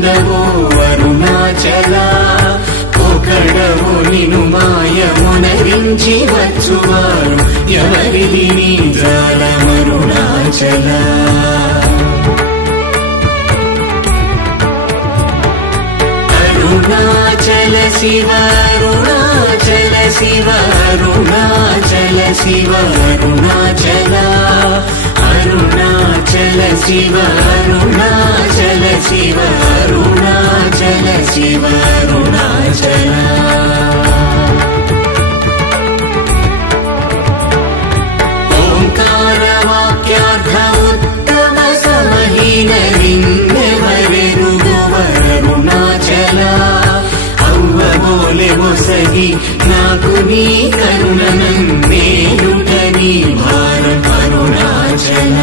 అరుణాచల ఒకడవు నిను మాయమునరించి వచ్చువారు ఎవరిది నీ జాలమరుణాచల అరుణాచల శివ అరుణాచల శివ అరుణాచల శివ అరుణాచల అరుణాచల శివ అరుణాచల శివ అరుణాచల శివ అరుణాచల ఓంకార వాక్యార్థ ఉత్తమ సమహీన అరుణాచల అవ్వబోలే ఒసగి నాకు నీ కరుణనందేయుట నీ భారం అరుణాచల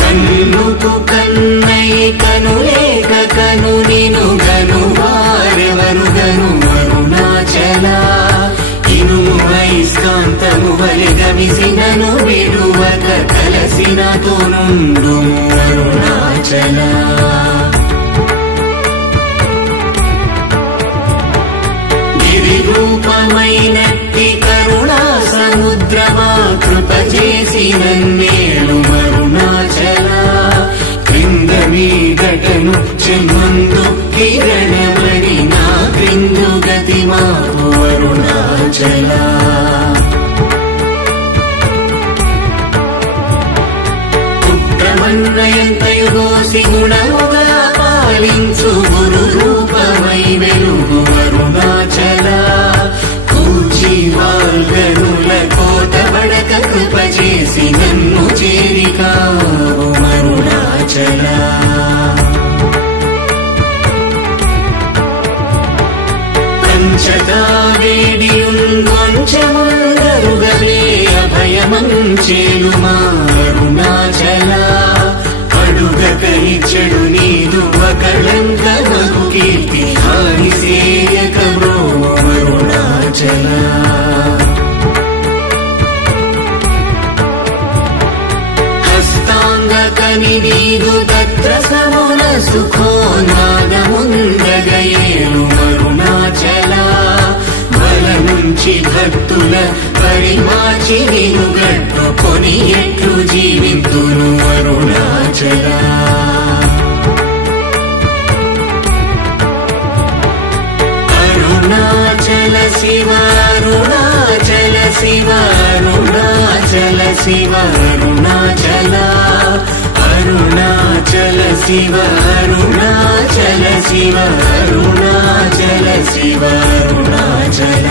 కన్నుకు కన్నై కనులేక కను నిను గను వారెవరు గను అరుణాచల ఇనుము వైస్కాంతము వలె గమిసినను విడువక కలసినతో నుండు అరుణాచల గిరి రూపమైనట్టి కరుణా సముద్రమా కృప చేసి నన్నేలు అరుణాచల క్రింద మీదటను చెమ్మందు కిరణమణి నా క్రిందు గతి మాకు అరుణాచల పుట్టమన్నయంతయుగోసి గుణముగా పాలించు గురు రూపమై వెలుగు అరుణాచల కూచి వాల్గనుల కోట బడక కృప చేసి నన్ను చేరికావు అరుణాచల పంచతా వేడియుంగొంచెముందరుగవే అభయమంచేలు మా అరుణాచల అడుగక ఇచ్చడు నీదు ఒకళంక మగు కీర్తి హాని సేయక బ్రో అరుణాచల హస్తాంగకని నీదు తత్ర సమున సుఖోనాదముందగయేలు అరుణాచల వల నుంచి భక్తుల పరిమాచి నిను గట్టుకొని ఎట్లు జీవింతును అరుణాచల అరుణాచల శివ అరుణాచల శివ అరుణాచల శివ అరుణాచల అరుణాచల శివ అరుణాచల శివ అరుణాచల శివ అరుణాచల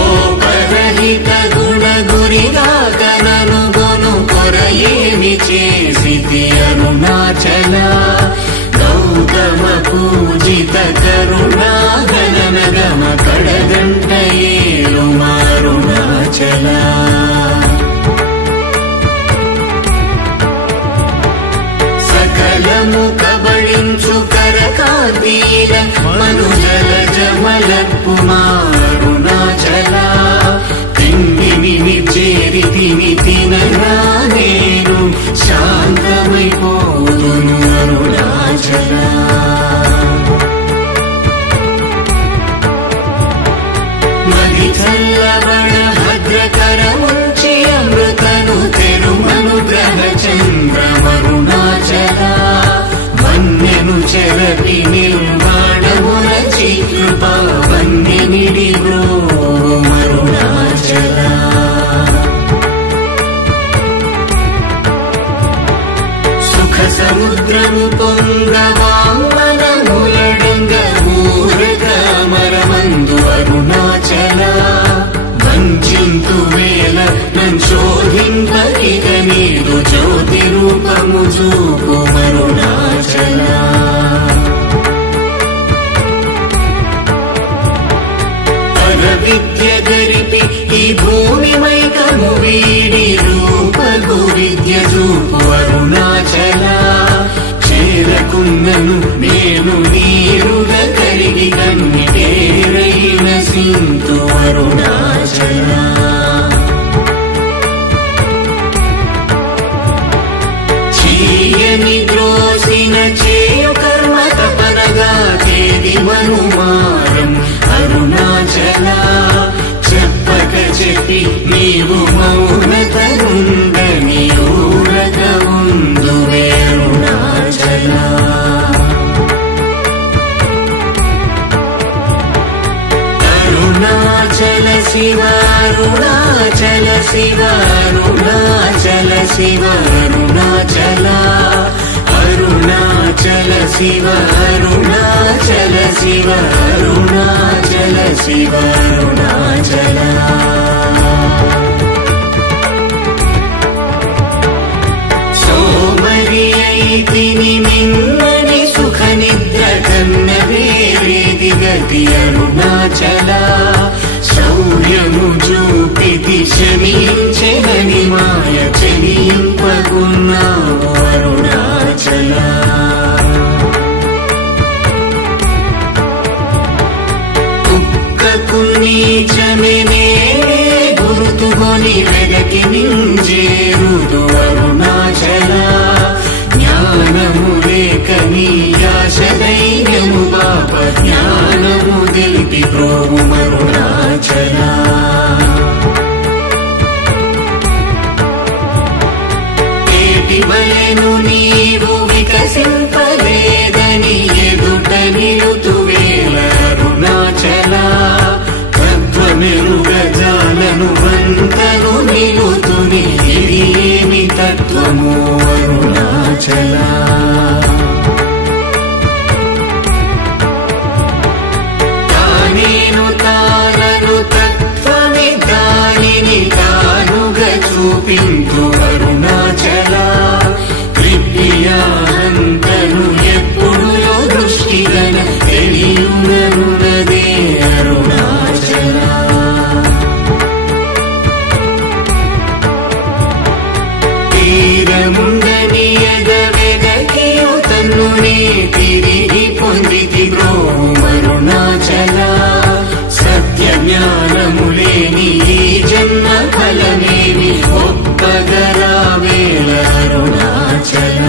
కోపరహిత గుణ గురిగా కనను గొను కొరయేమి చేసితి అరుణాచల గౌతమ పూజిత కరుణా గణనగమ కడగంట ఏలు అరుణాచల సకలము కబళించు కరకాంతీల మనుజల జమలపు అరుణాచల తిండిని చేరితిని తినరా నేను శాంతమైపోదును అరుణాచల మది చల్లబడ భద్రకరముంచి అమృతను తెరుమనుగ్రహ చంద్రమరుణాచల వన్యను చెరపి నిర్మాణమురచి కృపా వన్యనిడి బ్రో అరుణాచల సుఖ సముద్రము పొంగవామనములడంగ ఊరక మరమందు అరుణాచల వంచింతు వేల నంశోధింపకిక నీదు జ్యోతి రూపము చూపు అరుణాచల విద్య గరిపి ఈ భూమి మైకము వీడి రూపగు విద్య చూపు అరుణాచల చేరకున్నను నేను నీరుగా కరిగి కన్నిటేరైన సింతు అరుణాచల శివ అరుణాచల శివ అరుణాచల శివ అరుణాచల అరుణాచల శివ అరుణాచల శివ అరుణాచల శివ అరుణాచల సోమరి అయితిని నిన్నని సుఖ నిద్ర కన్న వేరేది గతి అరుణాచల శౌర్యము చూపితి శమించెనని మాయ చెలింపకున్నావు అరుణాచల కుక్కకు నీచమెనే గుర్తుకొని వెదకి నింజేరుదు అరుణాచల జ్ఞానము లేక నీ ఆశ ధైర్యము బాప జ్ఞానము తెలిపి ప్రోము అరుణాచల ఏటివలెను నీవు వికసింపలేదని ఎదుట నిలుతువేల అరుణాచల తత్వమెరుగజాలను వంతను నిలుతుని ఇది ఏమి తత్వము అరుణాచల తానేను తానను తత్వమి దానిని తానుగా చూపించు అరుణాచల త్రిప్రియానంతను ఎప్పుడు దృష్టిగన తెలియునరునదే అరుణాచల తీరముందని ఎదవెదకియు తన్నునే తిరిగి పొందితి బ్రోము అరుణాచల సత్య జ్ఞానములేని ఈ జన్మ ఫలమేమి ఒప్పగరావేల అరుణాచల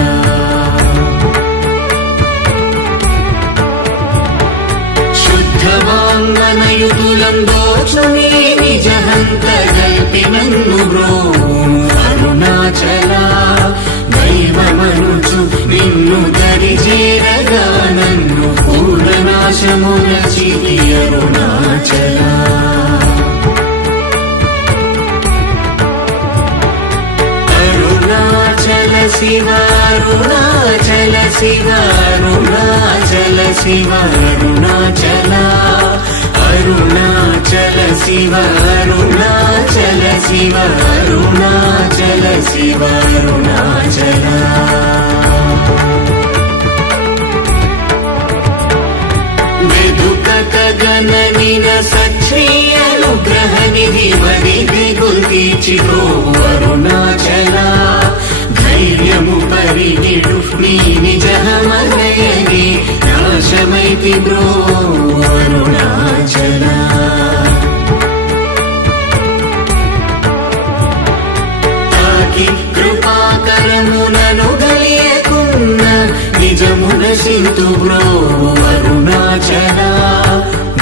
శుద్ధవాంగ్మనయుతులందోచుని నిజహంత గల్పి నన్ను బ్రోము అరుణాచల దైవమనుచు నిన్ను దరిచేరగా నన్ను పూర్ణనాశముల చితి అరుణాచల అరుణాచల శివ అరుణాచల శివ అరుణాచల శివ అరుణాచల అరుణాచల శివ అరుణాచల శివ అరుణాచల శివ అరుణాచల వెదుకక గణనిన సచ్ఛ్రీయ అనుగ్రహ నిధి మరి దిగుల్తీర్చి బ్రోవు అరుణాచల ధైర్యము పరిగిడు నీ నిజమనయని నాశమైతి బ్రోవు అరుణాచల తాకి కృపాకరమునను గలియకున్న నిజమున సింతు బ్రోవు అరుణాచల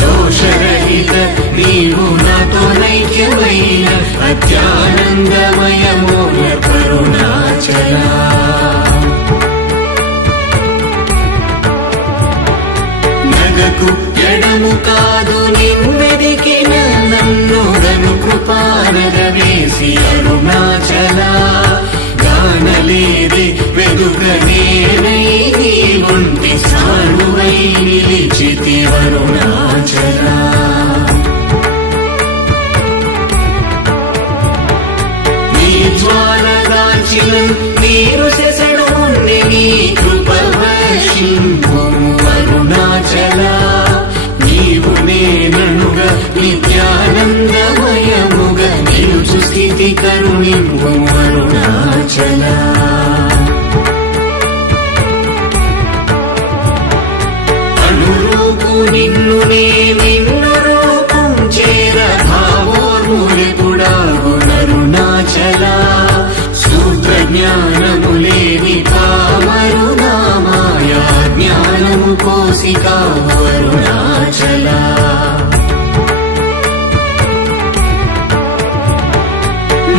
దోషరహిత నీవు నాతో నైక్యమైన అత్యానందమయమూల కరుణాచల నగకు ఎడము కాదు నిన్నెదికిన నన్ను గను కృపానగ వేసి అరుణాచల గానలేది వెదుకనేనై నీ ఒంటి సానువై నిలిచితి అరుణాచల నీ జ్వాలగాంచిన నీరు సెసడు నీ కృప వర్షింపుము అరుణాచల నీవు నేననుగా నిత్యానందమయముగా నిలుచు స్థితి కరుణింపుము అరుణాచల అనురూపు నిన్ను నిన్ను రూపం చేర భావోర్ములెపుడాగు అరుణాచల సూత్ర జ్ఞానములేని కామరునామాయ జ్ఞానము కోసికావు అరుణాచల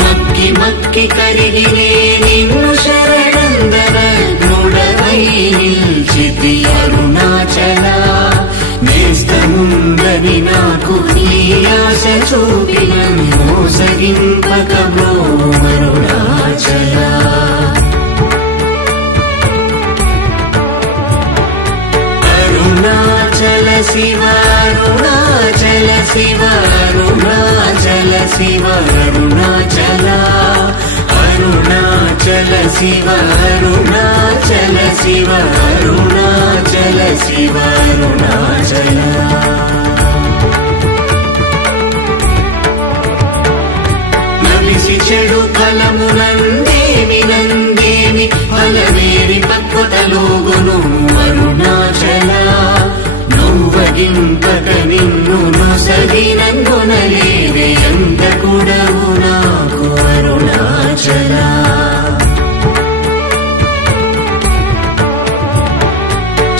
మక్కి మక్కి కరిగినే నిన్ను శరణందర దృఢమై నిల్చితి అరుణాచల నేస్తముందని నాకు నీ ధ్యాస చూపి నన్ను మోసగింపక బ్రోవు అరుణాచల అరుణాచల శివ అరుణాచల శివ అరుణాచల శివ అరుణాచల అరుణాచల శివ అరుణాచల శివ అరుణాచల శివ అరుణాచల నలిసి చెడు ఫలమునందేమి నందేమి ఫలవేరి పక్వతలోగును అరుణాచల నువ్వగింపక నిన్ను నొసగినందునలేవే ఎంత కూడవు నాకు అరుణాచల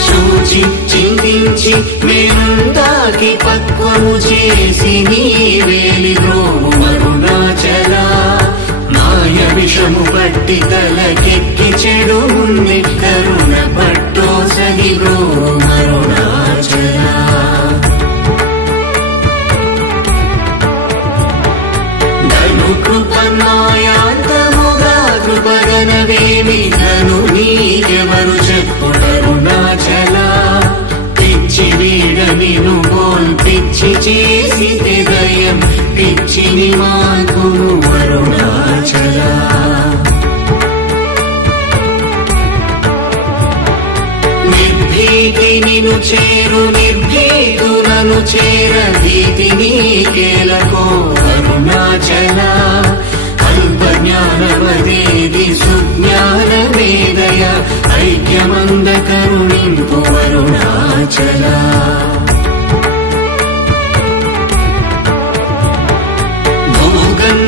చూచి చింతించి మేనుందాకి పక్వము చేసి నీవేలి ద్రోము అరుణాచల మాయ విషము పట్టి తలకెక్కి చెడు ఉంది కరుణ పట్టో సగి బ్రోము అరుణాచల ధను కృపన్నాయాంతముగా కృపగనవేమి ధను నీకెవరు చెప్పుడరుణాచల పిచ్చి వీడని నువ్వోల్ పిచ్చి చేసి దయం పిచ్చిని మాకును అరుణాచల నిర్భీతి నిను చేరు నిర్భీతులను చేర భీతి నీకేలకో అరుణాచల అల్పజ్ఞానమదేది సుజ్ఞానమేదయ ఐక్యమంద కరుణింపు అరుణాచల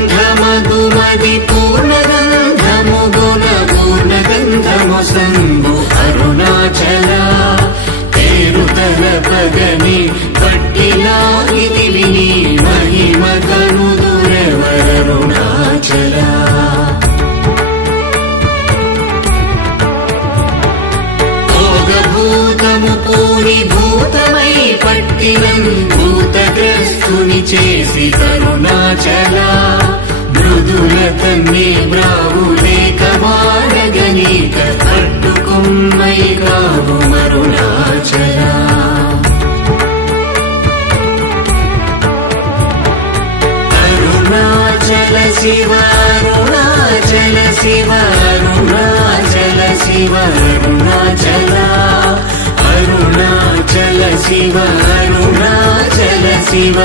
భూగంధమధుమది పూర్ణగంధముగుణ పూర్ణగంధము సంభు అరుణాచల పేరు తలపగని పట్టిలాగిది విని మహిమ కనుదురెవరరుణాచల భోగభూతము పూరి భూతమై పట్టినం భూతగ్రస్తుని చేసి కరుణాచల మృదుల తన్నే బ్రావు లేక మారగనీక పట్టుకుమ్మై కావు అరుణాచల అరుణాచల శివ అరుణాచల శివ అరుణాచల శివ అరుణాచల అరుణాచల శివ అరుణాచల శివ